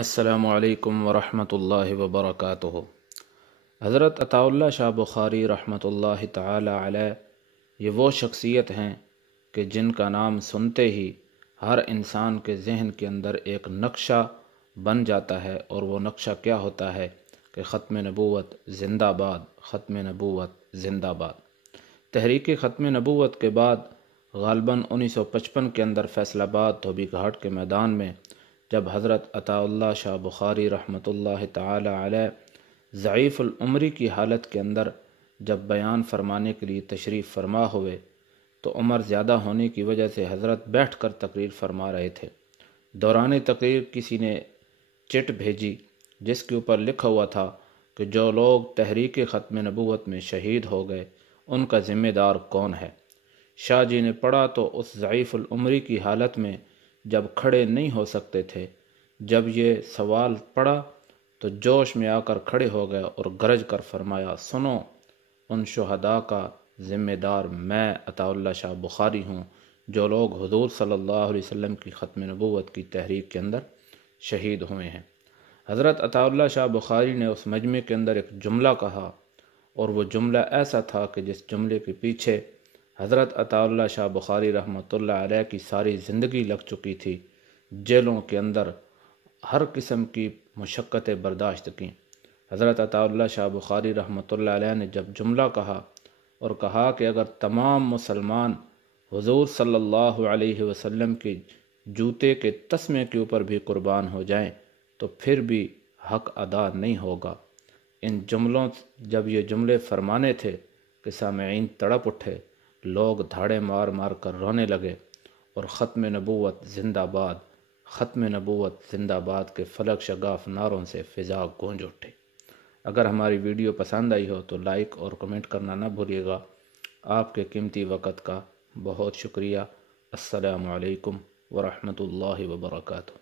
السلام علیکم ورحمۃ اللہ وبرکاتہ۔ حضرت عطا اللہ شاہ بخاری رحمۃ اللہ تعالی علیہ یہ وہ شخصیت ہیں کہ جن کا نام سنتے ہی ہر انسان کے ذہن کے اندر ایک نقشہ بن جاتا ہے، اور وہ نقشہ کیا ہوتا ہے کہ ختم نبوت زندہ باد، ختم نبوت زندہ باد۔ تحریک ختم نبوت کے بعد غالباً 1955 کے اندر فیصل آباد دھوبی گھاٹ کے میدان میں جب حضرت عطا اللہ شاہ بخاری رحمۃ اللہ تعالی علیہ ضعیف العمری کی حالت کے اندر جب بیان فرمانے کے لیے تشریف فرما ہوئے تو عمر زیادہ ہونے کی وجہ سے حضرت بیٹھ کر تقریر فرما رہے تھے۔ دوران تقریر کسی نے چٹ بھیجی جس کے اوپر لکھا ہوا تھا کہ جو لوگ تحریک ختم نبوت میں شہید ہو گئے ان کا ذمہ دار کون ہے۔ شاہ جی نے پڑھا تو اس ضعیف العمری کی حالت میں جب کھڑے نہیں ہو سکتے تھے، جب یہ سوال پڑھا تو جوش میں آ کر کھڑے ہو گئے اور گرج کر فرمایا، سنو، ان شہداء کا ذمہ دار میں عطا اللہ شاہ بخاری ہوں جو لوگ حضور صلی اللہ علیہ وسلم کی ختم نبوت کی تحریک کے اندر شہید ہوئے ہیں۔ حضرت عطا اللہ شاہ بخاری نے اس مجمع کے اندر ایک جملہ کہا، اور وہ جملہ ایسا تھا کہ جس جملے کے پیچھے حضرت عطا اللہ شاہ بخاری رحمۃ اللہ علیہ کی ساری زندگی لگ چکی تھی۔ جیلوں کے اندر ہر قسم کی مشقتیں برداشت کیں۔ حضرت عطا اللہ شاہ بخاری رحمۃ اللہ علیہ نے جب جملہ کہا اور کہا کہ اگر تمام مسلمان حضور صلی اللہ علیہ وسلم کے جوتے کے تسمے کے اوپر بھی قربان ہو جائیں تو پھر بھی حق ادا نہیں ہوگا، ان جملوں جب یہ جملے فرمانے تھے کہ سامعین تڑپ اٹھے، لوگ دھاڑے مار مار کر رونے لگے، اور ختم نبوت زندہ باد، ختم نبوت زندہ باد کے فلک شگاف نعروں سے فضا گونج اٹھے۔ اگر ہماری ویڈیو پسند آئی ہو تو لائک اور کمنٹ کرنا نہ بھولیے گا۔ آپ کے قیمتی وقت کا بہت شکریہ۔ السلام علیکم ورحمۃ اللہ وبرکاتہ۔